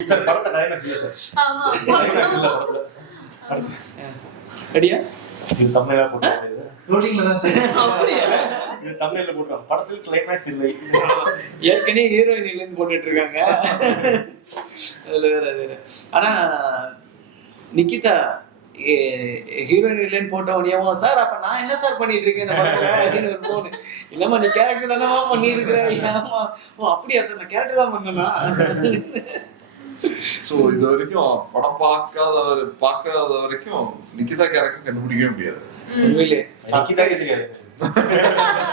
Sir படத்தை climax இல்ல sir. ஆமா கிளைமேக்ஸ் இல்ல படத்துல. ரெடியா? இது தமிழ்ல போட்டுருவாங்க. இது ரோட்டிங்ல தான் சார். அப்படியா? இது தமிழ்ல போட்டுருவாங்க. படத்துல கிளைமேக்ஸ் இல்லை. ஏற்கனவே ஹீரோயின் இல்லைன்னு போட்டுட்டு இருக்காங்க. அதுல வேற அது வேற. ஆனா நிக்கிதா ஹீரோயின் இல்லைன்னு போட்டவனியவோ சார் அப்ப நான் என்ன சார் பண்ணிட்டு இருக்கேன் இந்த படத்துல அப்படின்னு ஒரு போன். இல்லம்மா நீ கேரக்டர் தானமா பண்ணிருக்கிற. ஏமா ஓ அப்படியா சார் நான் கேரக்டர் தான் பண்ணனா. சோ இது வரைக்கும் படம் பார்க்காத வரைக்கும் நிக்கிதா கேரக்டர் கண்டுபிடிக்கவே முடியாது. உண்மையிலே சக்கிதா தெரியாது.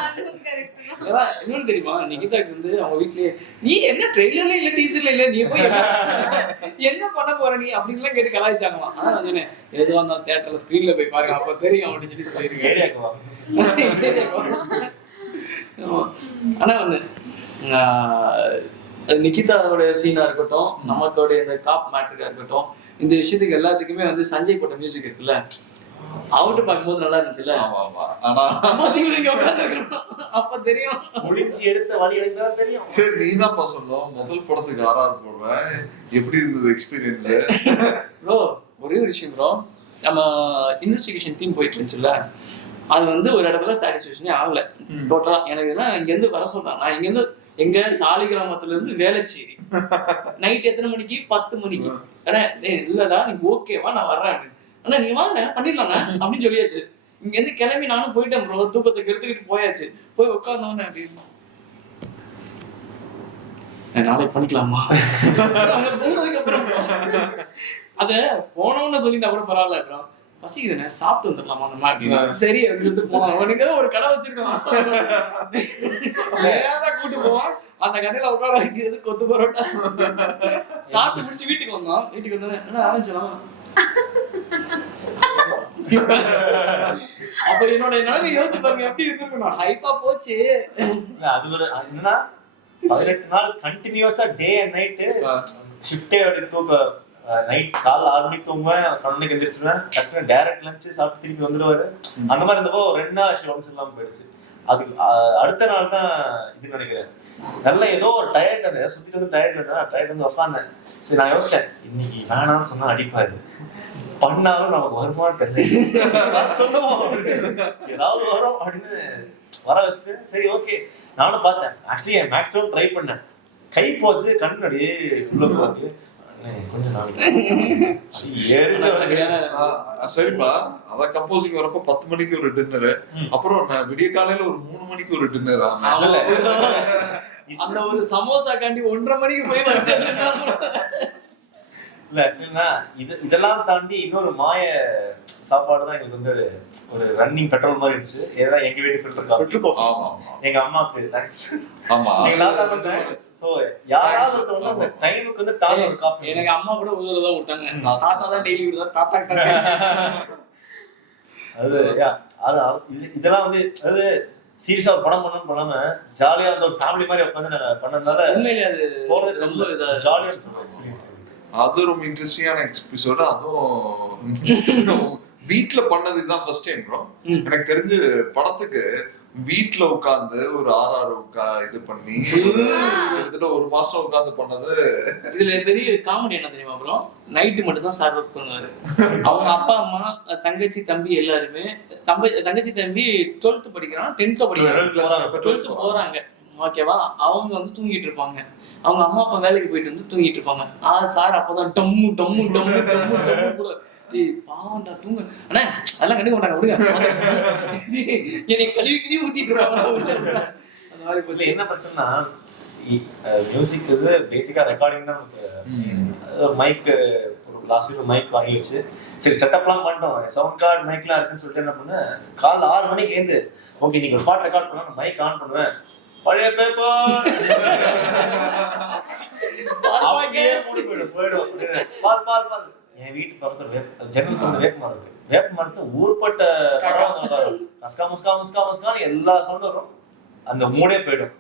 அதுவும் கரெக்ட் தான். இன்னொன்னு தெரியுமா, நிகிதாக்கு வந்து அவங்க வீட்லயே நீ என்ன ட்ரெய்லர்ல இல்ல டீசர்ல இல்ல நீ போய் என்ன பண்ண போற நீ அப்படின்லாம் கேட்டு கலாய்ச்சாங்களாம். ஆனா நான் சொன்னேன் ஏதோ அந்த தியேட்டர்ல ஸ்கிரீன்ல போய் பாருங்க அப்ப தெரியும் அப்படின்னு சொல்லி சொல்லிருக்கேன். ஏரியாக்கு வா. ஆமா. ஆனா ஒண்ணு அது நிகிதாவோட சீனா இருக்கட்டும், நமக்கோட இந்த காப் மேட்ருக்கா இருக்கட்டும், இந்த விஷயத்துக்கு எல்லாத்துக்குமே வந்து சஞ்சய் போட்ட மியூசிக் இருக்குல்ல, அவுட்டு பார்க்கும்போது நல்லா இருந்துச்சுல்ல. ஆனா அப்ப தெரியும் முடிஞ்சு எடுத்த வழி எடுத்தா தெரியும். சரி நீதான் சொல்லணும் முதல் படத்துக்கு ஆர்ஆர் போடுறேன் எப்படி இருந்தது எக்ஸ்பீரியன்ஸ்? ப்ரோ ஒரே ஒரு விஷயம் ப்ரோ, நம்ம இன்வெஸ்டிகேஷன் டீம் போயிட்டு இருந்துச்சுல்ல, அது வந்து ஒரு இடத்துல சாட்டிஸ்ஃபேக்ஷனே ஆகல டோட்டலா. எனக்கு என்ன இங்க இருந்து வர சொல்றாங்க, நான் இங்க இருந்து எங்க சாலி கிராமத்துல இருந்து வேளச்சேரி நைட் எத்தனை மணிக்கு 10 மணிக்கு. ஆனா இல்லடா நீ ஓகேவா நான் வர்றேன். ஆனா நீ வாங்க பண்ணிடலாண்ணா அப்படின்னு சொல்லியாச்சு. இங்க இருந்து கிளம்பி நானும் போயிட்டேன் ப்ரோ, தூக்கத்துக்கு எடுத்துக்கிட்டு போயாச்சு. போய் உட்காந்தோன்னு அப்படின்னு நாளைக்கு பண்ணிக்கலாமா அங்க போனதுக்கு அப்புறம் அத போனோம்னு சொல்லியிருந்தா கூட பரவாயில்ல ப்ரோ, பசிக்குதுண்ணே சாப்பிட்டு வந்துடலாமா நம்ம அப்படின்னு. சரி அப்படின்னு போனோம். அவனுக்கு ஒரு கடை வச்சிருக்கான், நேரா கூட்டு போவான். அந்த கடையில உட்கார வைக்கிறது கொத்து பரோட்டா சாப்பிட்டு முடிச்சு வீட்டுக்கு வந்தோம். வீட்டுக்கு வந்தோன்னே என்ன ஆரம்பிச்சோம். அப்ப என்னோட நிலைமை யோசிச்சு பாருங்க எப்படி இருக்கு. ஹைப்பா போச்சு. அது ஒரு என்னன்னா 18 நாள் கண்டினியூஸா டே அண்ட் நைட்டு ஷிஃப்டே தூக்க. நைட் காலைல 6 மணிக்கு தூங்குவேன், 12 எந்திரிச்சிருவேன், டக்குனு டைரக்ட் லஞ்ச் சாப்பிட்டு திருப்பி வந்துடுவாரு. அந்த மாதிரி இருந்தப்போ 2 நாள் ஷோம்ஸ் இல்லாம போயிடுச்சு. அது அடுத்த நாள் தான் இது நினைக்கிறேன். நல்லா ஏதோ ஒரு டயர்ட் சுத்தி வந்து டயர்ட் வந்து உட்காந்தேன். சரி நான் யோசிச்சேன் இன்னைக்கு வேணாம்னு சொன்னா அடிப்பாரு, பண்ணாலும் நமக்கு வருமானம் தெரியல சொல்லுவோம் ஏதாவது வரும் அப்படின்னு வர வச்சுட்டு சரி ஓகே நானும் பார்த்தேன். ஆக்சுவலி மேக்ஸிமம் ட்ரை பண்ணேன், கை போச்சு கண்ணு அப்படியே உள்ள போகுது. கொஞ்சம் சரிப்பா அதான் கம்போசிங் வரப்ப 10 மணிக்கு ஒரு டின்னரு, அப்புறம் விடிய காலையில ஒரு 3 மணிக்கு ஒரு டின்னர். அந்த ஒரு சமோசா காண்டி 1:30 மணிக்கு போய் இல்ல ஆக்சுவலினா இதெல்லாம் தாண்டி இன்னொரு மாய சாப்பாடு தான் எங்களுக்கு வந்து ஒரு ரன்னிங் பெட்ரோல் மாதிரி இருந்துச்சு. ஏன்னா எங்க வீட்டு ஃபில்டர் காஃபி, எங்க அம்மாக்கு தேங்க்ஸ். ஆமா சோ யாராவது ஒருத்தவங்க அந்த டைமுக்கு வந்து டான் ஒரு காஃபி. எனக்கு அம்மா கூட ஊர்ல தான் விட்டாங்க, தாத்தா தான் டெய்லி விடுதா, தாத்தா கிட்ட அது இதெல்லாம் வந்து அது சீரியஸா படம் பண்ணணும் பண்ணாம ஜாலியா அந்த ஒரு ஃபேமிலி மாதிரி உட்காந்து நாங்க பண்ணதுனால உண்மையிலே அது போறது ரொம்ப ஜாலியா எக்ஸ்பீரியன்ஸ். அது ரொம்ப இன்ட்ரெஸ்டிங்கான எபிசோடு. அதுவும் வீட்ல பண்ணது இதுதான் ஃபர்ஸ்ட் டைம் ப்ரோ. எனக்கு தெரிஞ்சு படத்துக்கு வீட்ல உட்கார்ந்து ஒரு இது பண்ணி கிட்டத்தட்ட 1 மாசம் உட்கார்ந்து பண்ணது. இதுல பெரிய காமெடி என்ன தெரியுமா ப்ரோ, நைட்டு மட்டும் தான் சார் ஒர்க் பண்ணுவாரு. அவங்க அப்பா அம்மா தங்கச்சி தம்பி எல்லாருமே தங்கச்சி தம்பி 12th படிக்கிறான், 10th படிக்கிறான், 12th போறாங்க ஓகேவா. அவங்க வந்து தூங்கிட்டு இருப்பாங்க, அவங்க அம்மா அப்பா வேலைக்கு போயிட்டு வந்து தூங்கிட்டு இருப்பாங்க. சார் அப்பதான் டம்மு டம்மு டம்மு டம்மு டம்மு கூட பாவண்டா தூங்க அண்ணா அதெல்லாம் கண்டுக்க மாட்டாங்க விடுங்க என்னை கழுவி ஊத்திட்டு இருப்பாங்க. அந்த மாதிரி போச்சு. என்ன பிரச்சனைனா மியூசிக் வந்து பேசிக்கா ரெக்கார்டிங் தான். நமக்கு மைக் ஒரு லாஸ்ட் மைக் வாங்கிடுச்சு, சரி செட்டப்லாம் பண்ணிட்டோம், சவுண்ட் கார்டு மைக்லாம் இருக்குன்னு சொல்லிட்டு என்ன பண்ணேன், காலைல 6 மணிக்கு எழுந்து ஓகே நீங்க ஒரு பாட்டு ரெக்கார்ட் பண்ணா மைக் ஆன் பண்ணுவேன், பழைய பேப்பர் போயிடும் பால். என் வீட்டு பக்கத்துல ஜன்னல் வந்து வேப்பமரம் இருக்கு, வேப்பமரத்து ஊர்பட்ட மஸ்கா முஸ்கா முஸ்கா முஸ்கான்னு எல்லா சவுண்டும் வரும், அந்த மூடே போயிடும்.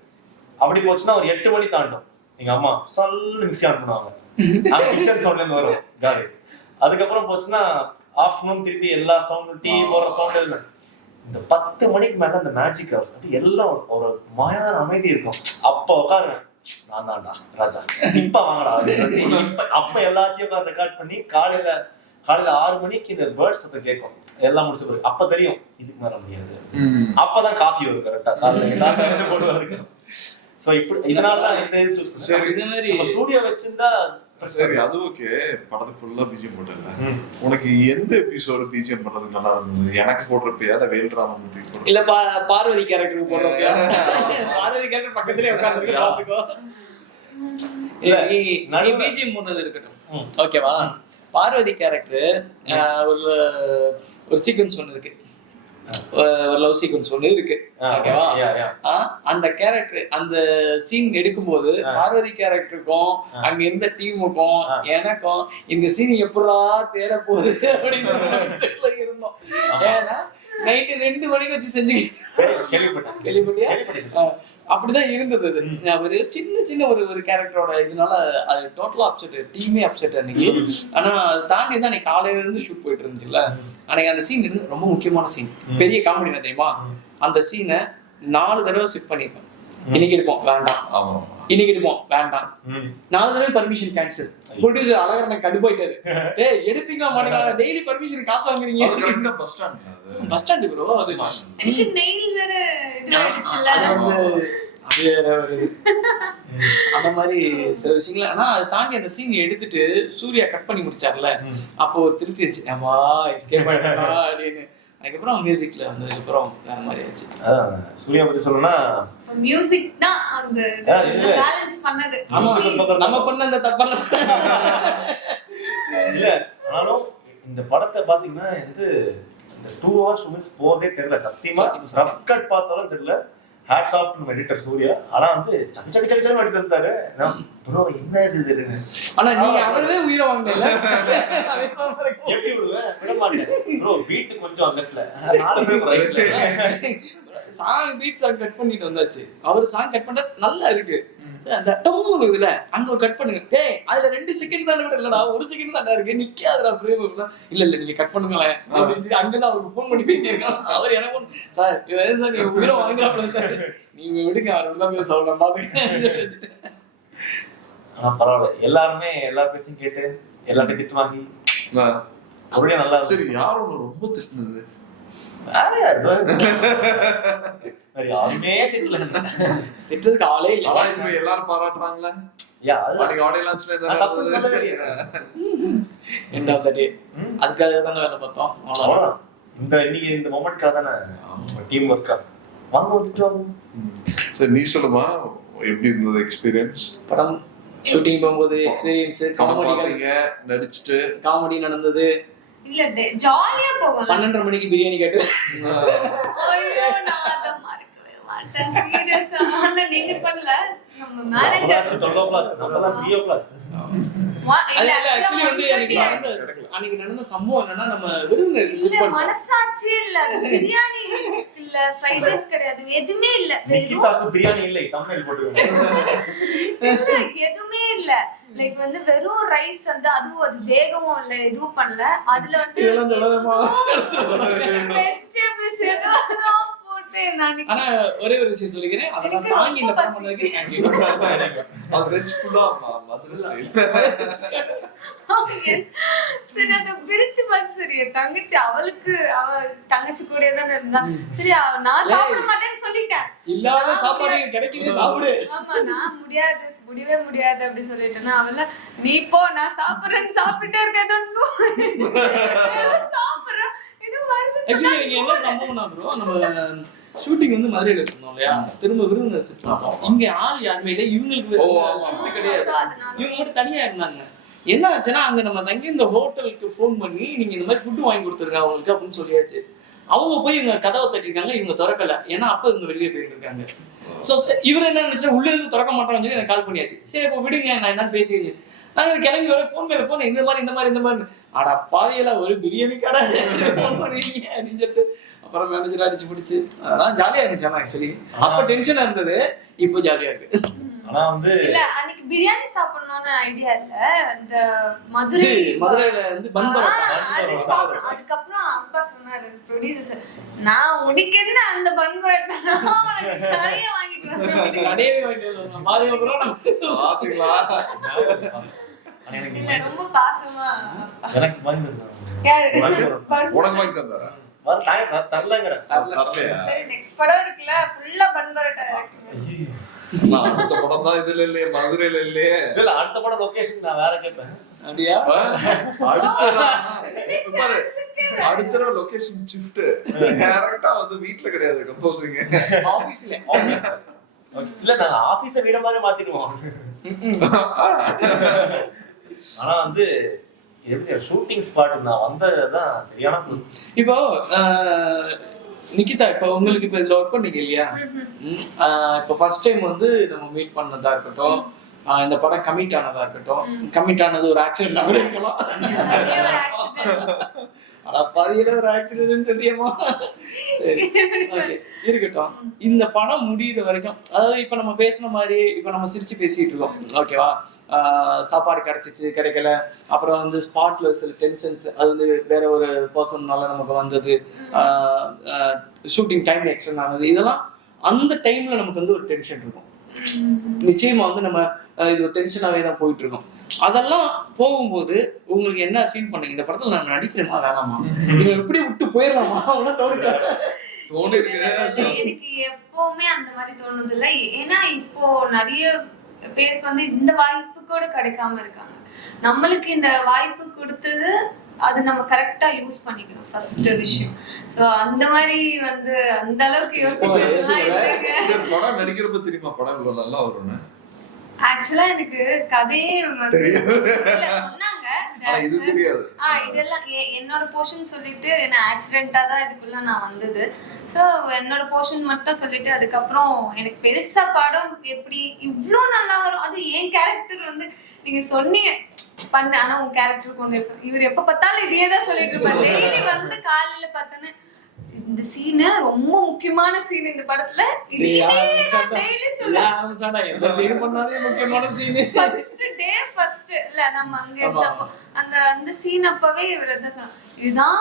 அப்படி போச்சுன்னா ஒரு 8 மணி தாண்டும் எங்க அம்மா சொல்லு மிக்ஸி ஆன் பண்ணுவாங்க, அந்த கிச்சன் சவுண்ட்ல இருந்து வரும் காலி. அதுக்கப்புறம் போச்சுன்னா ஆஃப்டர்நூன் திருப்பி எல்லா சவுண்டும் டீ போற சவுண்ட் இல்லை. இந்த 10 மணிக்கு மேல அந்த மேஜிக் ஹவுஸ் அப்படி எல்லாம் ஒரு மாயான அமைதி இருக்கும். அப்ப உட்காருவேன் நான் தான்டா ராஜா இப்ப வாங்கடா அப்ப எல்லாத்தையும் ரெக்கார்ட் பண்ணி காலையில 6 மணிக்கு இந்த பேர்ட்ஸ் சத்தம் கேட்கும் எல்லாம் முடிச்ச பிறகு அப்ப தெரியும் இதுக்கு மேல முடியாது. அப்பதான் காஃபி வரும் கரெக்டா காலையில போடுவாரு. சோ இப்படி இதனாலதான் இந்த இது சூஸ் பண்ணி ஸ்டூடியோ வச்சிருந்தா சரி. அது ஓகே, படத்துக்கு ஃபுல்லா பிஜிஎம் போட்டல. உனக்கு எந்த எபிசோடு பிஜிஎம் பண்றது நல்லா இருந்தது? எனக்கு போடுறப்பயா இல்ல வேல்ராமன் இல்ல பார்வதி கேரக்டருக்கு போடுறப்பயா? பார்வதி கேரக்டர் பக்கத்துலயே உட்கார்ந்து பாத்துக்கோ. நீ பிஜிஎம் போடுறது இருக்கட்டும், ஓகேவா? பார்வதி கேரக்டர் ஒரு சீக்வன்ஸ் ஒண்ணு இருக்கு, ஒரு லவ் சீக்வன்ஸ் ஒண்ணு இருக்கு, ஓகேவா? அந்த கேரக்டர் அந்த சீன் எடுக்கும்போது பார்வதி கேரக்டருக்கும் அங்க இருந்த டீமுக்கும் எனக்கும் இந்த சீன் எப்படா தேட போகுது அப்படின்னு இருந்தோம். ஏன்னா நைட்டு 2 மணிக்கு வச்சு செஞ்சு கேள்விப்பட்டியா? அப்படிதான் இருந்தது. அது ஒரு சின்ன ஒரு கேரக்டரோட இதனால அது டோட்டலா அப்செட், டீமே அப்செட் அன்னைக்கு. ஆனா அதை தாண்டி தான் அன்னைக்கு காலையில இருந்து ஷூட் போயிட்டு இருந்துச்சுல்ல, அன்னைக்கு அந்த சீன் இருந்து ரொம்ப முக்கியமான சீன், பெரிய காமெடி என்ன தெரியுமா? அந்த சீனை 4 தடவை ஷிஃப்ட் பண்ணிருக்கோம். இன்னைக்கு இருப்போம் வேண்டாம், இன்னைக்கு இருப்போம் வேண்டாம், 4 தடவை பர்மிஷன் கேன்சல். ப்ரொடியூசர் அழகா கடுப்பாயிட்டாரு. ஏய் எடுப்பீங்களா மாட்டீங்களா, டெய்லி பர்மிஷன் காசு வாங்குறீங்க. பஸ் ஸ்டாண்ட் ப்ரோ, எனக்கு நெயில் வேற இது ஆயிடுச்சுல, அந்த மாதிரி சில விஷயங்கள். ஆனா அதை தாண்டி அந்த சீன் எடுத்துட்டு சூர்யா கட் பண்ணி முடிச்சார்ல, அப்போ ஒரு திருப்தி இருந்துச்சு, ஆமா எஸ்கேப் ஆயிட்டா அப்படின்னு. அதுக்கப்புறம் மியூசிக்ல வந்ததுக்கு அப்புறம் வேற மாதிரி ஆச்சு. சூர்யா பத்தி சொல்லணும்னா மியூசிக் தான் அந்த பேலன்ஸ் பண்ணது. நம்ம பண்ண அந்த தப்பெல்லாம் இல்ல. ஆனாலும் இந்த படத்தை பாத்தீங்கன்னா இந்த 2 hours 2 minutes போறதே தெரியல சத்தியமா. ரஃப் கட் பார்த்தாலும் தெரியல. Hats off to editor Surya. ஆனா வந்து சக்க எடுத்து இருந்தாரு. ப்ரோ என்ன இது? ஆனா நீ அவரவே உயிரை வாங்கல. எப்படி விடுவேன்? விட மாட்டேன் ப்ரோ. பீட் கொஞ்சம் லெஃப்ட்ல 4 பேர் ரைட்ல சாங் பீட் சாங் கட் பண்ணிட்டு வந்தாச்சு. அவர் சாங் கட் பண்ணா நல்லா இருக்கு. அந்த டம்மு இருக்குதுல அங்க ஒரு கட் பண்ணுங்க. டேய் அதுல 2 செகண்ட் தானே கூட இல்லடா, 1 செகண்ட் தானே இருக்கு, நிக்காதடா ஃப்ரேம். இல்ல நீங்க கட் பண்ணுங்களேன் அப்படின்னு அங்கதான் அவருக்கு ஃபோன் பண்ணி பேசியிருக்கான். அவர் எனக்கு சார் இது சார் நீங்க உயிரை வாங்குறாப்ல சார், நீங்க விடுங்க அவர் தான் சொல்றேன் பாத்துக்க. பரவாயில்ல, எல்லாருமே எல்லா பேச்சும் கேட்டு எல்லாத்தையும் திட்டு வாங்கி ஒரே நல்லா. சரி, யாரும் ரொம்ப திட்டுனது? யாருமே திட்டல, திட்டுறதுக்கு ஆளே இல்ல. இப்ப எல்லாரும் பாராட்டுறாங்களே. எண்ட் ஆஃப் தி டே அதுக்காக தான வேலை பார்த்தோம். அவ்வளவுதான். இன்னைக்கு இந்த மொமெண்ட்காக தானே டீம் ஒர்க்கா வாங்க வந்துட்டோம். சரி, நீ சொல்லுமா எப்படி இருந்தது எக்ஸ்பீரியன்ஸ்? படம் ஷூட்டிங் போகும்போது எக்ஸ்பீரியன்ஸ், காமெடி நடிச்சிட்டு காமெடி நடந்தது. இல்ல ஜாலியா போவோம். 12:30 மணிக்கு பிரியாணி கேட்டு ஐயோ நான் அத மறக்கவே மாட்டேன் சீரியஸா. ஆனா நீங்க பண்ணல, நம்ம மேனேஜர் 12 o'clock நம்மலாம் 3 o'clock. இல்ல एक्चुअली வந்து அன்னைக்கு நடந்த சம்பவம் என்னன்னா, நம்ம விருந்தினர் இல்ல மனசாட்சி இல்ல, பிரியாணி இல்ல, ஃப்ரைட் ரைஸ் கிடையாது, எதுமே இல்ல. நிக்கிதாக்கு பிரியாணி இல்ல, தம்ப்நெயில் போட்டுருங்க. இல்ல எதுமே இல்ல. லைக் வந்து வெறும் ரைஸ் வந்து அதுவும் அது வேகமும் இல்ல, எதுவும் பண்ணல. அதுல வந்து வெஜிடபிள்ஸ் எதுவும் போட்டு நான். ஆனா ஒரே ஒரு விஷயம் சொல்லிக்கிறேன், அதெல்லாம் தாங்கி இந்த படம் பண்ணதுக்கு தேங்க் யூ. அது வெஜ் ஃபுல்லா மதுரை ஸ்டைல். சரி அந்த பிரிச்சு பார்த்து சரி தங்கச்சி அவளுக்கு அவ தங்கச்சி கூட தான் இருந்தா. சரி நான் சாப்பிட மாட்டேன்னு சொல்லிட்டேன். இல்லாத சாப்பாடு கிடைக்குது சாப்பிடு. ஆமா நான் முடியவே முடியாது அப்படி சொல்லிட்டேன்னா அவள நீ போ நான் சாப்பிடுறேன்னு சாப்பிட்டே இருக்கேன் சாப்பிடுறேன். இது வருது. एक्चुअली நீங்க என்ன சம்பவம்னா ப்ரோ, நம்ம ஷூட்டிங் வந்து மதுரையில வச்சிருந்தோம் இல்லையா, திரும்ப விருந்தினர் ஷிஃப்ட் பண்ணோம். இங்க ஆள் யாருமே இல்லை, இவங்களுக்கு ஷூட் கிடையாது, இவங்க மட்டும் தனியா இருந்தாங்க. என்ன ஆச்சுன்னா அங்க நம்ம தங்கி இந்த ஹோட்டலுக்கு ஃபோன் பண்ணி நீங்க இந்த மாதிரி ஃபுட்டு வாங்கி கொடுத்துருங்க அவங்களுக்கு அப்படின்னு சொல்லியாச்சு. அவங்க போய் இவங்க கதவை தட்டிருக்காங்க, இவங்க திறக்கல, ஏன்னா அப்ப இவங்க வெளியே போயிருக்காங்க. சோ இவர் என்ன நினைச்சிட்டு உள்ள இருந்து திறக்க மாட்டாங்கன்னு சொல்லி எனக்கு கால் பண்ணியாச்சு. சரி இப்போ விடுங்க நான் என்னன்னு பேசிக்கிறேன். நாங்க கிளம்பி வர ஃபோன் மேல ஃபோன் இந்த மாதிரி ஆடா பாவியில ஒரு பிரியாணி கடை அப்படின்னு சொல்லிட்டு அப்புறம் மேனேஜர் அடிச்சு பிடிச்சு அதெல்லாம் ஜாலியா இருந்துச்சு. ஆனா ஆக்சுவலி அப்ப டென்ஷனா இருந்தது, இப்போ ஜாலியா இருக்கு. ஆனா வந்து இல்ல அன்னைக்கு பிரியாணி சாப்பிடணும்னு ஐடியா இல்ல, இந்த மதுரையில வந்து பன் பரோட்டா. அது சாப்பிடணும். அதுக்கப்புறம் அப்பா சொன்னாரு ப்ரொடியூசர், நான் உனக்கு என்ன அந்த பன் பரோட்டா, கடையை வாங்கிட்டு வரேன். கடையே வாங்கிட்டு வரணும். மாதேவ ப்ரோ பாத்தீங்களா? இல்ல ரொம்ப பாசமா எனக்கு வாங்கி தந்தாங்க. யாரு உனக்கு வாங்கி தந்தாரா? தரலங்கிற தரலையா? சரி நெக்ஸ்ட் படம் இருக்குல்ல ஃபுல்லா பன் பரோட்டா இருக்கு. அடுத்த படம் தான் இதுல இல்லையே, மதுரையில இல்லையே. இல்ல அடுத்த படம் லொகேஷன் நான் வேற கேட்பேன். அப்படியா? அடுத்த லொகேஷன் ஷிஃப்ட் டைரக்டா வந்து வீட்ல கிடையாது, கம்போசிங் ஆபீஸ்ல. இல்ல நாங்க ஆபீஸ வீட மாதிரி மாத்திடுவோம். ஆனா வந்து எப்படி ஷூட்டிங் ஸ்பாட் நான் வந்ததுதான் சரியான இப்போ நிகிதா, இப்போ உங்களுக்கு இப்போ இதுல ஒர்க் பண்ணீங்க இல்லையா? இப்போ ஃபர்ஸ்ட் டைம் வந்து நம்ம மீட் பண்ணதா இருக்கட்டும், இந்த படம் கமிட் ஆனதா இருக்கட்டும், கமிட் ஆனது ஒரு ஆக்சிடென்ட் கூட இருக்கலாம். ஆனா பாதியில ஒரு ஆக்சிடென்ட் சொல்லியமா. சரி ஓகே இருக்கட்டும். இந்த படம் முடியிற வரைக்கும், அதாவது இப்ப நம்ம பேசுன மாதிரி இப்ப நம்ம சிரிச்சு பேசிட்டு இருக்கோம், ஓகேவா? சாப்பாடு கிடைச்சிச்சு கிடைக்கல, அப்புறம் வந்து ஸ்பாட்ல சில டென்ஷன்ஸ், அது வந்து வேற ஒரு பர்சன்னால நமக்கு வந்தது, ஷூட்டிங் டைம் எக்ஸ்டெண்ட் ஆனது, இதெல்லாம் அந்த டைம்ல நமக்கு வந்து ஒரு டென்ஷன் இருக்கும். நிச்சயமா வந்து நம்ம இது ஒரு டென்ஷனாவே தான் போயிட்டு இருக்கோம். அதெல்லாம் போகும்போது உங்களுக்கு என்ன ஃபீல் பண்ணீங்க? இந்த படத்துல நான் நடிக்கணுமா வேணாமா, நீங்க எப்படி விட்டு போயிடலாமா தோணுச்சா? எனக்கு எப்பவுமே அந்த மாதிரி தோணுது இல்ல. ஏன்னா இப்போ நிறைய பேருக்கு வந்து இந்த வாய்ப்பு கூட கிடைக்காம இருக்காங்க. நம்மளுக்கு இந்த வாய்ப்பு கொடுத்தது, அது நம்ம கரெக்டா யூஸ் பண்ணிக்கணும் ஃபர்ஸ்ட் விஷயம். சோ அந்த மாதிரி வந்து அந்த அளவுக்கு யோசிச்சு படம் நடிக்கிறப்ப தெரியுமா படம் இவ்வளவு நல்லா வரும்னு? ஆக்சுவலா எனக்கு கதையே சொன்னாங்க, இதெல்லாம் என்னோட போர்ஷன் சொல்லிட்டு என்ன ஆக்சிடென்டா தான் இதுக்குள்ள நான் வந்தது. சோ என்னோட போர்ஷன் மட்டும் சொல்லிட்டு அதுக்கப்புறம் எனக்கு பெருசா படம் எப்படி இவ்ளோ நல்லா வரும், அது என் கேரக்டர் வந்து நீங்க சொன்னீங்க பண்ண, ஆனா உன் கேரக்டர் கொண்டு இருக்கும். இவர் எப்ப பார்த்தாலும் இதையே தான் சொல்லிட்டு இருப்பாரு. டெய்லி வந்து காலையில பார்த்தேன்னு இந்த சீன் ரொம்ப முக்கியமான சீன் இந்த படத்துல, டெய்லி சொல்லுவாங்க. எந்த சீன் பண்ணாலும் முக்கியமான சீன் ஃபர்ஸ்ட் இல்ல நம்ம அங்க இருந்தப்போ அந்த சீன் அப்பவே இவர் என்ன சொன்னார், இதுதான்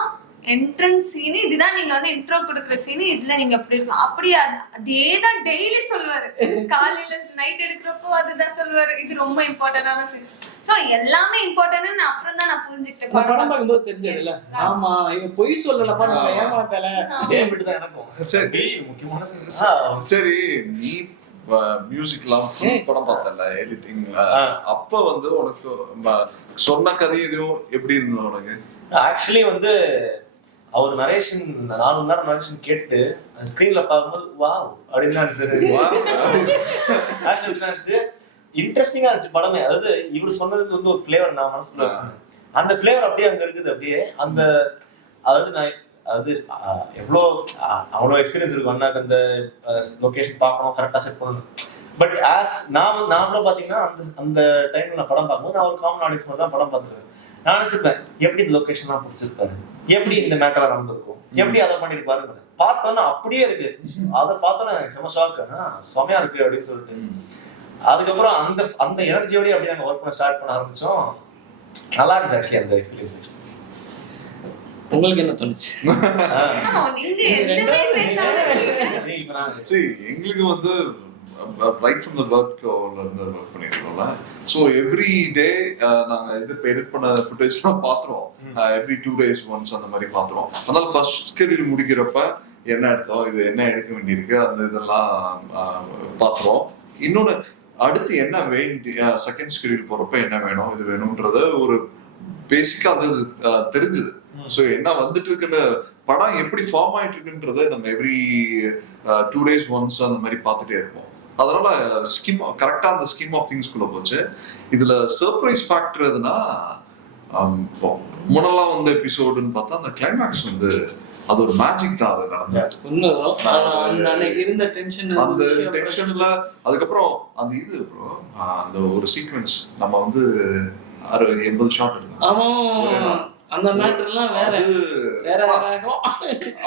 என்ட்ரன்ஸ் சீன், இதுதான் நீங்க வந்து இன்ட்ரோ கொடுக்குற சீன், இதுல நீங்க அப்படி இருக்கும் அப்படி அதேதான் டெய்லி சொல்லுவாரு. காலையில நைட் எடுக்கிறப்போ அதுதான் சொல்லுவாரு, இது ரொம்ப இம்பார்ட்டன்டான சீன். சோ எல்லாமே இம்பார்ட்டன்ட் அப்புறம் தான் நான் புரிஞ்சுக்கிட்டேன். படம் பார்க்கும்போது தெரிஞ்சதுல, ஆமா இவன் பொய் சொல்லலப்பா, நம்ம ஏமாத்தல ஏன் எனக்கும் சரி முக்கியமான சரி. நீ மியூசிக்லாம் படம் பார்த்தல, எடிட்டிங்ல, அப்ப வந்து உனக்கு சொன்ன கதை எதுவும் எப்படி இருந்தது உனக்கு? ஆக்சுவலி வந்து அவர் நரேஷன் 4 மணி நேரம் நரேஷன் கேட்டு ஸ்கிரீன்ல பார்க்கும்போது வாவ் அப்படின்னு இருந்துச்சு. இன்ட்ரெஸ்டிங்கா இருந்துச்சு படமே. அதாவது இவர் சொன்னதுக்கு வந்து ஒரு ஃபிளேவர் நான் மனசுல அந்த ஃபிளேவர் அப்படியே அங்க இருக்குது. அப்படியே அந்த அதாவது நான் அது அவ்வளோ எக்ஸ்பீரியன்ஸ் இருக்கும் அண்ணாக்கு அந்த லொகேஷன் பார்க்கணும், கரெக்டா செட் பண்ணணும். பட் ஆஸ் நாமளும் பாத்தீங்கன்னா அந்த டைம்ல நான் படம் பார்க்கும்போது நான் ஒரு காமன் ஆடியன்ஸ் மாதிரி தான் படம் பார்த்துருக்கேன். நான் நினைச்சிருப்பேன் எப்படி இந்த லொகேஷன்லாம் பிடிச்சிருக்காரு, எப்படி இந்த மேட்டரா நடந்திருக்கும், எப்படி அதை பண்ணிருப்பாருன்னு பார்த்தோன்னா அப்படியே இருக்கு. அதை பார்த்தோன்னா எனக்கு செம ஷாக்கு, செமையா இருக்கு அப்படின்னு சொல்லிட்டு. அதுக்கப்புறம் அந்த எனர்ஜியோடய அப்படியே நாங்கள் ஒர்க் பண்ண ஸ்டார்ட் பண்ண ஆரம்பிச்சோம். நல்லா இருந்துச்சு ஆக்சுவலி அந்த எக்ஸ்பீரியன்ஸ். உங்களுக்கு என்ன தோணுச்சு? எங்களுக்கு வந்து ரைட் ஃப்ரம் தி வர்க் இருந்து ஒர்க் பண்ணிட்டு இருக்கோம்ல. ஸோ எவ்ரி டே நாங்க இது எடிட் பண்ண ஃபுட்டேஜ்லாம் பார்த்துருவோம். எவ்ரி 2 days ஒன்ஸ் அந்த மாதிரி பார்த்துருவோம். அதனால ஃபர்ஸ்ட் ஸ்கெடியூல் முடிக்கிறப்ப என்ன எடுத்தோம், இது என்ன எடுக்க வேண்டியிருக்கு, அந்த இதெல்லாம் பார்த்துருவோம். இன்னொன்று அடுத்து என்ன செகண்ட் ஸ்கெடியூல் போறப்ப என்ன வேணும், இது வேணும்ன்றது ஒரு பேசிக்கா அது தெரிஞ்சுது. ஸோ என்ன வந்துட்டு இருக்குன்னு, படம் எப்படி ஃபார்ம் ஆயிட்டு இருக்குன்றத நம்ம எவ்ரி 2 days ஒன்ஸ் அந்த மாதிரி பார்த்துட்டே இருப்போம். அதனால ஸ்கீம் கரெக்டா அந்த ஸ்கீம் ஆஃப் திங்ஸ்குள்ள போச்சு. இதுல சர்ப்ரைஸ் ஃபேக்டர் எதுனா, முன்னெல்லாம் வந்து எபிசோடுன்னு பார்த்தா அந்த கிளைமேக்ஸ் வந்து அது ஒரு மேஜிக் தான். அது நடந்தது அந்த டென்ஷன்ல. அதுக்கப்புறம் அந்த இது அந்த ஒரு சீக்வென்ஸ் நம்ம வந்து 80 ஷாட் எடுத்தோம். அந்த மேட்டர்லாம் வேற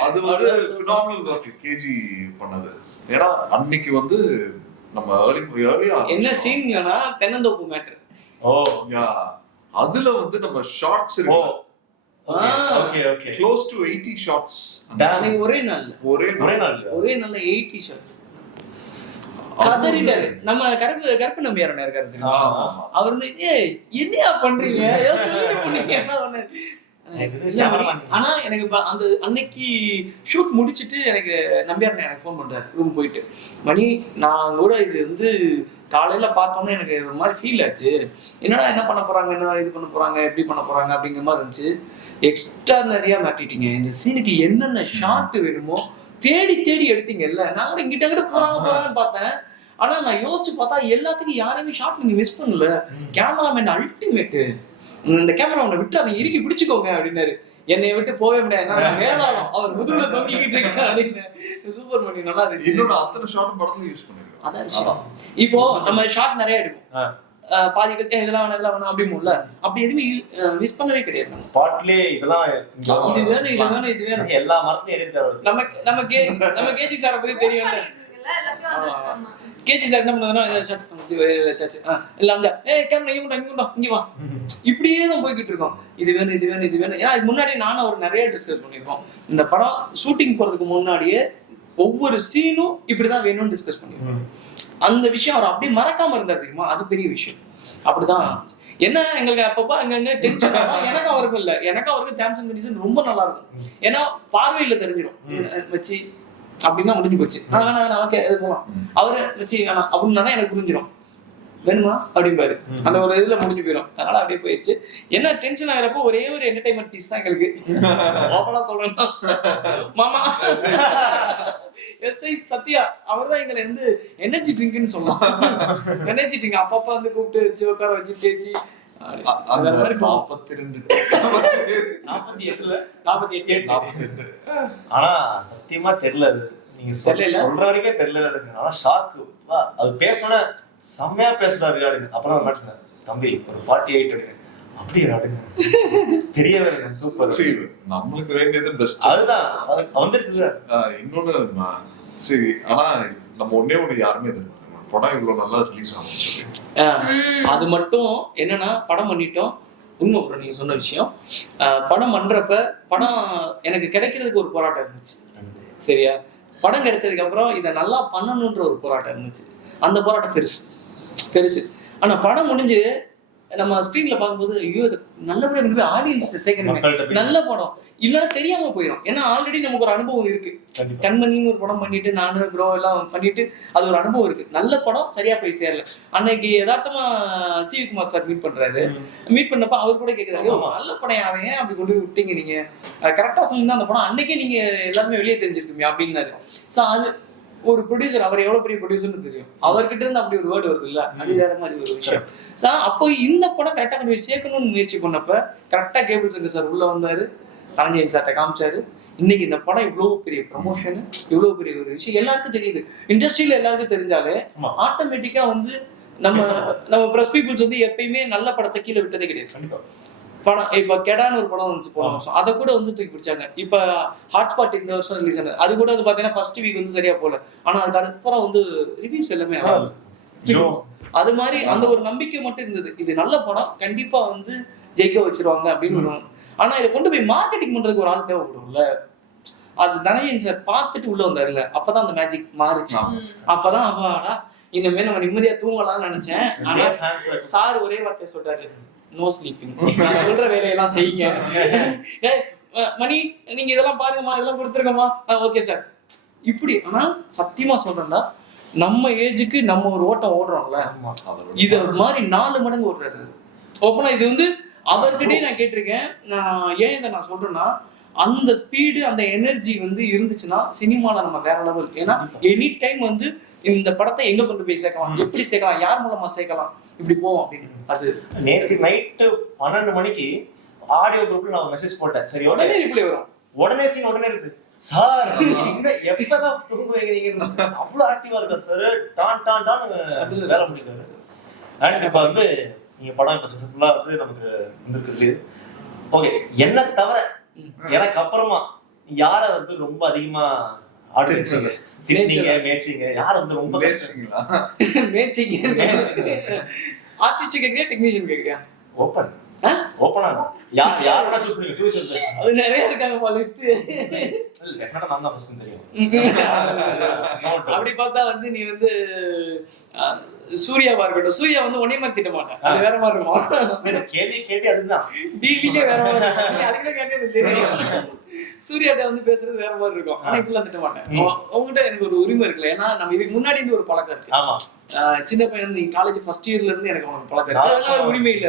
அது வந்து ஃபினாமினல் வொர்க் கேஜி பண்ணது. ஏன்னா அன்னைக்கு வந்து நம்ம ஏர்லி என்ன சீன்னா தென்னந்தோப்பு மேட்டர். ஓ அதுல வந்து நம்ம ஷார்ட்ஸ் இருக்கு. Okay okay close to 80 shorts அன்னைக்கு ஒரே நாள்ல 80 ஷார்ட்ஸ் கதறிட்டாரு. நம்ம கருப்பு நம்பியார் இருக்காரு, அவர் வந்து என்னையா பண்றீங்க ஆனா எனக்கு அந்த அன்னைக்கு ஷூட் முடிச்சுட்டு எனக்கு நம்பியார் எனக்கு ஃபோன் பண்றாரு ரூம் போயிட்டு, மணி நான் கூட இது வந்து காலையில பார்த்தோன்னே எனக்கு ஒரு மாதிரி ஃபீல் ஆச்சு, என்னடா என்ன பண்ண போறாங்க, என்ன இது பண்ண போறாங்க, எப்படி பண்ண போறாங்க அப்படிங்கிற மாதிரி இருந்துச்சு. எக்ஸ்ட்ரானரியா மாட்டிட்டீங்க, இந்த சீனுக்கு என்னென்ன ஷாட் வேணுமோ தேடி தேடி எடுத்தீங்கல்ல. நான் கூட இங்கிட்ட போறாங்கன்னு பார்த்தேன், ஆனா நான் யோசிச்சு பார்த்தா எல்லாத்துக்கும் யாரையுமே ஷாட் நீங்க மிஸ் பண்ணல. கேமராமேன் அல்டிமேட்டு, இந்த கேமரா உன்னை விட்டு அதை இறுக்கி பிடிச்சுக்கோங்க அப்படின்னாரு. என்னை விட்டு போவே முடியாது, வேதாளம் அவர் முதுகுல தொங்கிக்கிட்டு இருக்கேன் அப்படின்னு. சூப்பர் பண்ணி நல்லா இருந்துச்சு. இன்னொரு அத்தனை ஷாட் படத்துல யூஸ் பண்ணிருக்கோம். அதான் விஷயம். இப்போ நம்ம ஷாட் நிறைய எடுப்போம், பாதி இதெல்லாம் வேணும் அப்படிமுல்ல, அப்படி எதுவுமே மிஸ் பண்ணவே கிடையாது. ஸ்பாட்லயே இதெல்லாம் இது வேணும் இது வேணும் இது வேணும் எல்லா மரத்துலயும் இருக்காரு. நம்ம கேஜி சாரை பத்தி தெரியும்ல, கேஜி சார் என்ன பண்ணுவாங்கன்னா இல்ல அங்க கேமரா இங்க வா, இப்படியே தான் போய்கிட்டு இருக்கோம். இது வேணும் இது வேணும் இது வேணும். ஏன்னா இது முன்னாடி நானும் ஒரு நிறைய டிஸ்கஸ் பண்ணிருக்கோம். இந்த படம் ஷூட்டிங் போறதுக்கு முன்னாடியே ஒவ்வொரு சீனும் இப்படிதான் வேணும்னு டிஸ்கஸ் பண்ணிருக்கோம். அந்த விஷயம் அவர் அப்படியே மறக்காம இருந்தார் தெரியுமா, அது பெரிய விஷயம். அப்படிதான் என்ன எங்களுக்கு அப்பப்போ அங்கங்க டென்ஷன். எனக்கும் அவருக்கும் இல்ல, எனக்கும் அவருக்கு டேர்ம்ஸ் அண்ட் கண்டிஷன் ரொம்ப நல்லா இருக்கும். ஏன்னா பார்வையில தெரிஞ்சிடும் வச்சு அப்படின்னா முடிஞ்சு போச்சு. வேணாம் ஓகே இது போகலாம், அவரு வச்சு வேணாம் அப்படின்னா எனக்கு புரிஞ்சிடும், வேணுமா அப்படிம்பாரு. அந்த ஒரு இதுல முடிஞ்சு போயிடும். அதனால அப்படியே போயிடுச்சு. என்ன டென்ஷன் ஆகிறப்போ ஒரே ஒரு என்டர்டைன்மெண்ட் பீஸ் தான் எங்களுக்கு. சொல்றேன்னா மாமா எஸ்ஐ சத்யா அவர் தான் எங்களை வந்து எனர்ஜி ட்ரிங்க்னு சொல்லலாம். எனர்ஜி ட்ரிங்க் அப்பப்ப வந்து கூப்பிட்டு வச்சு உட்கார வச்சு பேசி 48 ஆனா சத்தியமா தெரியல, நீங்க சொல்ற வரைக்கும் தெரியல. ஆனா ஷாக்கு, அது பேசணும் செம்மையா பேசுறாரு அப்படின்னு. அப்புறம் நினைச்சேன் தம்பி ஒரு 48 அப்படி தெரியவே சூப்பர். நம்மளுக்கு வேண்டியது பெஸ்ட், அதுதான் வந்துருச்சு. இன்னொன்னு சரி, ஆனா நம்ம ஒண்ணு யாருமே எதிர்பார்க்க படம் இவ்வளவு நல்லா ரிலீஸ் ஆகும் சொல்லி. அது மட்டும் என்னன்னா படம் பண்ணிட்டோம். உண்மை ப்ரோ நீங்க சொன்ன விஷயம். படம் பண்றப்ப படம் எனக்கு கிடைக்கிறதுக்கு ஒரு போராட்டம் இருந்துச்சு சரியா. படம் கிடைச்சதுக்கு அப்புறம் இதை நல்லா பண்ணணுன்ற ஒரு போராட்டம் இருந்துச்சு. அந்த போராட்டம் பெருசு. ஆனா படம் முடிஞ்சு நம்ம ஸ்கிரீன்ல பார்க்கும்போது ஐயோ நல்லபடியா கொண்டு போய் ஆடியன்ஸ் சேர்க்கணுமே, நல்ல படம் இல்லைன்னா தெரியாம போயிடும். ஏன்னா ஆல்ரெடி நமக்கு ஒரு அனுபவம் இருக்கு. கண்மணின்னு ஒரு படம் பண்ணிட்டு நானு ப்ரோ எல்லாம் பண்ணிட்டு அது ஒரு அனுபவம் இருக்கு. நல்ல படம் சரியா போய் சேரல. அன்னைக்கு யதார்த்தமா சி குமார் சார் மீட் பண்றாரு. மீட் பண்ணப்ப அவர் கூட கேட்கிறாரு, நல்ல படம் யாரையே அப்படி கொண்டு போய் விட்டீங்க, நீங்க கரெக்டா சொன்னீங்கன்னா அந்த படம் அன்னைக்கே நீங்க எல்லாருமே வெளியே தெரிஞ்சிருக்குமே அப்படின்னாரு. ஸோ அது ஒரு ப்ரொடியூசர், அவர் எவ்வளவு பெரிய ப்ரொடியூசர்னு தெரியும், அவர்கிட்ட இருந்து அப்படி ஒரு வேர்டு வருது இல்ல, அது வேற மாதிரி ஒரு விஷயம். அப்போ இந்த படம் கரெக்டா கொண்டு போய் சேர்க்கணும்னு முயற்சி பண்ணப்ப கரெக்டா கேபிள் சங்கர் சார் உள்ள வந்தாரு, கலைஞர் சார்ட்ட காமிச்சாரு. இன்னைக்கு இந்த படம் இவ்வளவு பெரிய ப்ரமோஷன், இவ்வளவு பெரிய ஒரு விஷயம் எல்லாருக்கும் தெரியுது. இண்டஸ்ட்ரியில எல்லாருக்கும் தெரிஞ்சாலே ஆட்டோமேட்டிக்கா வந்து நம்ம பிரஸ் பீப்புள்ஸ் வந்து எப்பயுமே நல்ல படத்தை கீழே விட்டதே கிடையாது. படம் இப்ப கெடான்னு ஒரு படம் வந்துச்சு போன வருஷம், அதை கூட வந்து தூக்கி பிடிச்சாங்க. இப்ப ஹாட்ஸ்பாட் இந்த வருஷம் ரிலீஸ் ஆனது, அது கூட வந்து பாத்தீங்கன்னா ஃபர்ஸ்ட் வீக் வந்து சரியா போல, ஆனா அதுக்கு அப்புறம் வந்து ரிவ்யூஸ் எல்லாமே அது மாதிரி அந்த ஒரு நம்பிக்கை மட்டும் இருந்தது. இது நல்ல படம் கண்டிப்பா வந்து ஜெயிக்க வச்சிருவாங்க அப்படின்னு. ஆனா இதை கொண்டு போய் மார்க்கெட்டிங் பண்றதுக்கு ஒரு ஆள் தேவைப்படும்ல. அது தனஞ்சயன் சார் பார்த்துட்டு உள்ள வந்தாருல, அப்பதான் அந்த மேஜிக் மாறிச்சு. அப்பதான் அவாடா இனிமே நம்ம நிம்மதியா தூங்கலாம்னு நினைச்சேன். ஆனா சார் ஒரே வார்த்தையை சொல்றாரு, நோ ஸ்லீப்பிங், நான் சொல்ற வேலையெல்லாம் செய்யுங்க. மணி நீங்க இதெல்லாம் பாருங்கம்மா, இதெல்லாம் கொடுத்துருக்கமா, ஓகே சார் இப்படி. ஆனா சத்தியமா சொல்றேன்டா, நம்ம ஏஜுக்கு நம்ம ஒரு ஓட்டம் ஓடுறோம்ல, இது மாதிரி 4 மடங்கு ஓடுறாரு ஓப்பனா. இது வந்து அவர்கிட்டயே நான் கேட்டிருக்கேன். நான் ஏன் இதை நான் சொல்றேன்னா, அந்த ஸ்பீடு அந்த எனர்ஜி வந்து இருந்துச்சுன்னா சினிமால நம்ம வேற லெவல். ஏன்னா எனி டைம் வந்து இந்த படத்தை எங்க கொண்டு போய் சேர்க்கலாம், எப்படி சேர்க்கலாம், யார் மூலமா சேர்க்கலாம், இப்படி போவோம் அப்படின்னு. அது நேற்று நைட்டு 12 மணிக்கு ஆடியோ குரூப்ல நான் மெசேஜ் போட்டேன். சரி உடனே ரிப்ளை வரும், உடனே சீன் உடனே இருக்கு சார், எப்பதான் தூங்க வைக்கிறீங்க, அவ்வளவு ஆக்டிவா இருக்காரு சார், டான் டான் டான் வேலை முடிச்சிருக்காரு. அண்ட் இப்ப வந்து நீங்க படம் இப்ப சக்சஸ்ஃபுல்லா வந்து நமக்கு வந்துருக்கு. ஓகே, என்ன தவிர எனக்கு அப்புறமா யார வந்து ரொம்ப அதிகமா ஆடியன்ஸுங்க திட்டிங்க மேய்ச்சிங்க யார் வந்து ரொம்ப பேசுறீங்களா? மேட்சிங் ஆர்டிஸ்ட் கேக்குறியா டெக்னீஷியன் கேக்குறியா? ஓப்பன் ஓப்பனா யார் வேணா சூஸ் பண்ணுங்க சூஸ் பண்ணுங்க. அது நிறைய இருக்காங்க லிஸ்ட். இல்ல என்னடா நான் தான் ஃபர்ஸ்ட் தெரியும். அப்படி பார்த்தா வந்து நீ வந்து சூர்யாவா இருக்கட்டும். சூர்யா வந்து ஒன்னே மாதிரி திட்ட மாட்டேன், அது வேற மாதிரி இருக்கும். கேள்வி அதுதான் டீலிங்கே வேற மாதிரி இருக்கும். நீ அதுக்கு கேட்க எனக்கு தெரியும். சூர்யாட்ட வந்து பேசுறது வேற மாதிரி இருக்கும். ஆனா இப்படிலாம் திட்ட மாட்டேன். உங்ககிட்ட எனக்கு ஒரு உரிமை இருக்குல்ல, ஏன்னா நம்ம இதுக்கு முன்னாடி இருந்து ஒரு பழக்கம் இருக்கு. ஆமா சின்ன பையன் நீ காலேஜ் ஃபர்ஸ்ட் இயர்ல இருந்து எனக்கு உனக்கு பழக்கம் இருக்கு. அதனால உரிமையில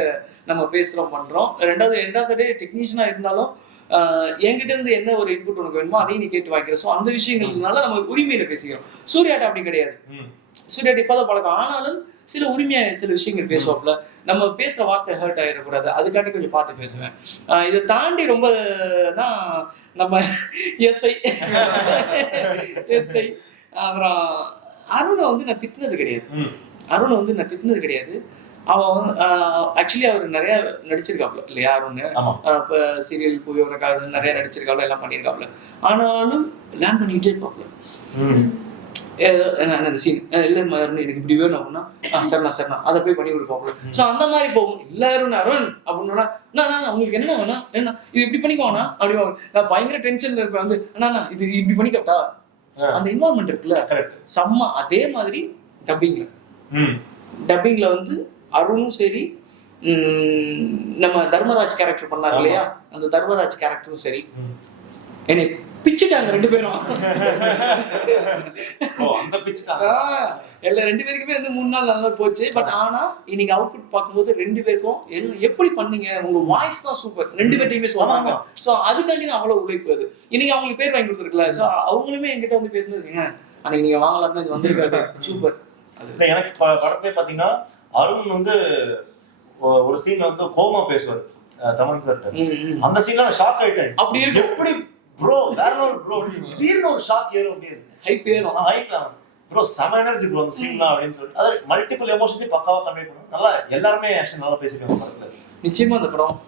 நம்ம பேசுறோம் பண்றோம். ரெண்டாவது டெக்னீஷியனா இருந்தாலும் என்கிட்ட இருந்து என்ன ஒரு இன்புட் உனக்கு வேணுமோ அதையும் நீ கேட்டு வாங்கிக்கிற. ஸோ அந்த விஷயங்கள்னால நம்ம உரிமையில பேசிக்கிறோம். சூர்யாட்ட அப்படி கிடையாது. சூர்யாட்ட இப்பதான் பழக்கம். ஆனாலும் சில உரிமையா சில விஷயங்கள் பேசுவாப்புல. நம்ம பேசுற வார்த்தை ஹர்ட் ஆயிடக்கூடாது, அதுக்காண்டி கொஞ்சம் பார்த்து பேசுவேன். இதை தாண்டி ரொம்ப தான் நம்ம எஸ்ஐ அப்புறம் அருணை வந்து நான் திட்டினது கிடையாது. அவன் ஆக்சுவலி அவர் நிறைய நடிச்சிருக்காப்ல இல்லையா அருண்? இப்போ சீரியல் பூவி உனக்காக நிறைய நடிச்சிருக்காப்ல, எல்லாம் பண்ணியிருக்காப்ல. ஆனாலும் லேர்ன் பண்ணிக்கிட்டே இருப்பாப்ல. அந்த சீன் இல்லை அருண் எனக்கு இப்படி வேணும் அப்படின்னா சரிண்ணா அதை போய் பண்ணி கொடுப்பாப்ல. ஸோ அந்த மாதிரி போகும். இல்லை அருண் அப்படின்னா உங்களுக்கு என்ன வேணா என்ன இது இப்படி பண்ணிக்குவானா அப்படி நான் பயங்கர டென்ஷன்ல இருப்பேன். வந்து அண்ணா இது இப்படி பண்ணிக்கப்பட்டா அந்த இன்வால்மெண்ட் இருக்குல்ல செம்ம. அதே மாதிரி டப்பிங்ல வந்து அருணும் சரி, நம்ம தர்மராஜ் கேரக்டர் பண்ணாரு இல்லையா, அந்த தர்மராஜ் கேரக்டரும் சரி என்னை பிச்சுட்டாங்க ரெண்டு பேரும். எல்லா 2 பேருக்குமே வந்து 3 நாள் நல்லா போச்சு. பட் ஆனா இன்னைக்கு அவுட்புட் பார்க்கும்போது 2 பேருக்கும் எப்படி பண்ணீங்க, உங்க வாய்ஸ் தான் சூப்பர் 2 பேர்ட்டையுமே சொல்றாங்க. ஸோ அதுக்காண்டி தான் அவ்வளவு உழைப்பு. அது இன்னைக்கு அவங்களுக்கு பேர் வாங்கி கொடுத்துருக்கல. ஸோ அவங்களுமே என்கிட்ட வந்து பேசுனது அன்னைக்கு நீங்க வாங்கலாம்னு இது வந்திருக்காது சூப்பர். எனக்கு படத்தை பாத்தீங்கன்னா அருண் வந்து ஒரு சீன்ல வந்து கோமா பேசுவார் தமன் சார். அந்த சீன்ல நான் ஷாக் ஆயிட்டேன். அப்படி இருக்கு எப்படி ப்ரோ வேற ஒரு ப்ரோ திடீர்னு ஒரு ஷாக் ஏறும். அப்படியே ஹைப் ப்ரோ செம எனர்ஜி ப்ரோ அந்த சீன்லாம் அப்படின்னு சொல்லிட்டு அது மல்டிபிள் எமோஷன்ஸையும் பக்காவா கன்வே பண்ணும். நல்லா எல்லாருமே ஆக்சுவலி நல்லா பேசிருக்காங்க படத்துல. நிச்சயமா அந்த படம்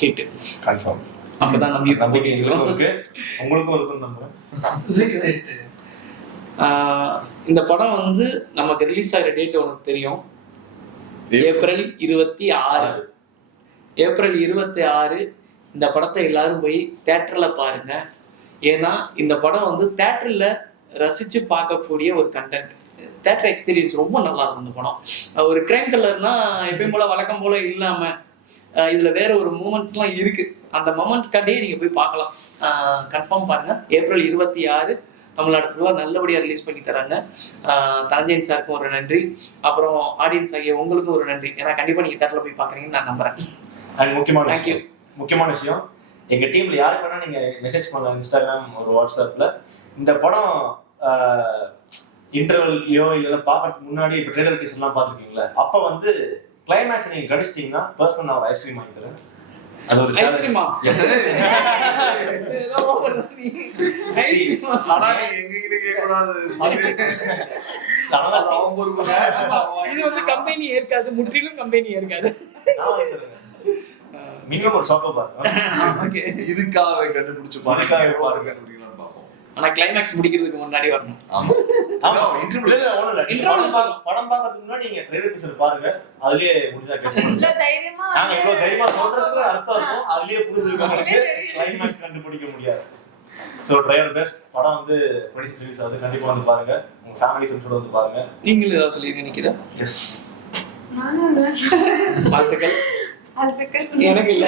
ஹிட் கன்ஃபார்ம். அப்பதான் நம்பிக்கை இருக்கு, உங்களுக்கும் இருக்குன்னு நம்புறேன். இந்த படம் வந்து நமக்கு ரிலீஸ் ஆகிற டேட் உனக்கு தெரியும், ஏப்ரல் 26. ஏப்ரல் 26 இந்த படத்தை எல்லாரும் போய் தியேட்டர்ல பாருங்க. ஏன்னா இந்த படம் வந்து தியேட்டர்ல ரசிச்சு பார்க்கக்கூடிய ஒரு கண்டென்ட். தியேட்டர் எக்ஸ்பீரியன்ஸ் ரொம்ப நல்லா இருக்கும். இந்த படம் ஒரு கிரைம் த்ரில்லர்னா எப்பயும் போல வழக்கம் போல இல்லாம இதுல வேற ஒரு மூமெண்ட்ஸ்லாம் இருக்கு. அந்த மொமெண்ட் காட்டியே நீங்க போய் பார்க்கலாம். கன்ஃபார்ம் பாருங்க. ஏப்ரல் 26 தமிழ்நாடு ஃபுல்லாக நல்லபடியாக ரிலீஸ் பண்ணி தராங்க. தனஞ்சயன் சாருக்கும் ஒரு நன்றி, அப்புறம் ஆடியன்ஸ் ஆகிய உங்களுக்கும் ஒரு நன்றி. ஏன்னா கண்டிப்பாக நீங்கள் தேட்டரில் போய் பார்க்குறீங்கன்னு நான் நம்புறேன். அண்ட் முக்கியமான விஷயம் எங்க டீம்ல யாருக்கு வேணா நீங்க மெசேஜ் பண்ணலாம், இன்ஸ்டாகிராம் ஒரு வாட்ஸ்அப்ல. இந்த படம் இன்டர்வல்லையோ இல்ல பாக்குறதுக்கு முன்னாடி இப்ப ட்ரெய்லர் டீசர் எல்லாம் பாத்துருக்கீங்களா, அப்ப வந்து கிளைமேக்ஸ் நீங்க கடிச்சிட்டீங்கன்னா பர்சனல் நான் ஒரு ஐஸ்கிரீம் வாங்கி தரேன். அது ஒரு ஐஸ்கிரீமா இது வந்து கம்பெனி ஏற்காது, முற்றிலும் கம்பெனி ஏற்காது. மினிமம் ஒரு ஷாப் பாருங்க. இதுக்காக கண்டுபிடிச்சு பாருங்க, கண்டுபிடிக்கலாம் பார்ப்போம். ஆனா கிளைமேக்ஸ் முடிக்கிறதுக்கு முன்னாடி வரணும். படம் பார்க்கறதுக்கு முன்னாடி நீங்க ட்ரெய்லர் டீசர் பாருங்க, அதுலயே முடிஞ்சா பேசலாம். இல்ல தைரியமா நாங்க இவ்வளவு தைரியமா சொல்றதுக்கு அர்த்தம் இருக்கும், அதுலயே புரிஞ்சுக்கோங்க. கிளைமேக்ஸ் கண்டுபிடிக்க முடியாது. சோ ட்ரையல் பெஸ்ட் படம் வந்து 26 ரிலீஸ் ஆகுது, கண்டிப்பா வந்து பாருங்க. உங்க ஃபேமிலி ஃப்ரெண்ட்ஸோட வந்து பாருங்க. நீங்களும் ஏதாவது சொல்லிருங்க நிக்கிதா? எஸ் நானும் வாழ்த்துக்கள். எனக்கு இல்ல.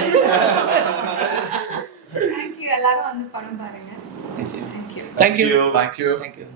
Thank you. எல்லாரும் வந்து படம் பாருங்க. Thank you. Thank you.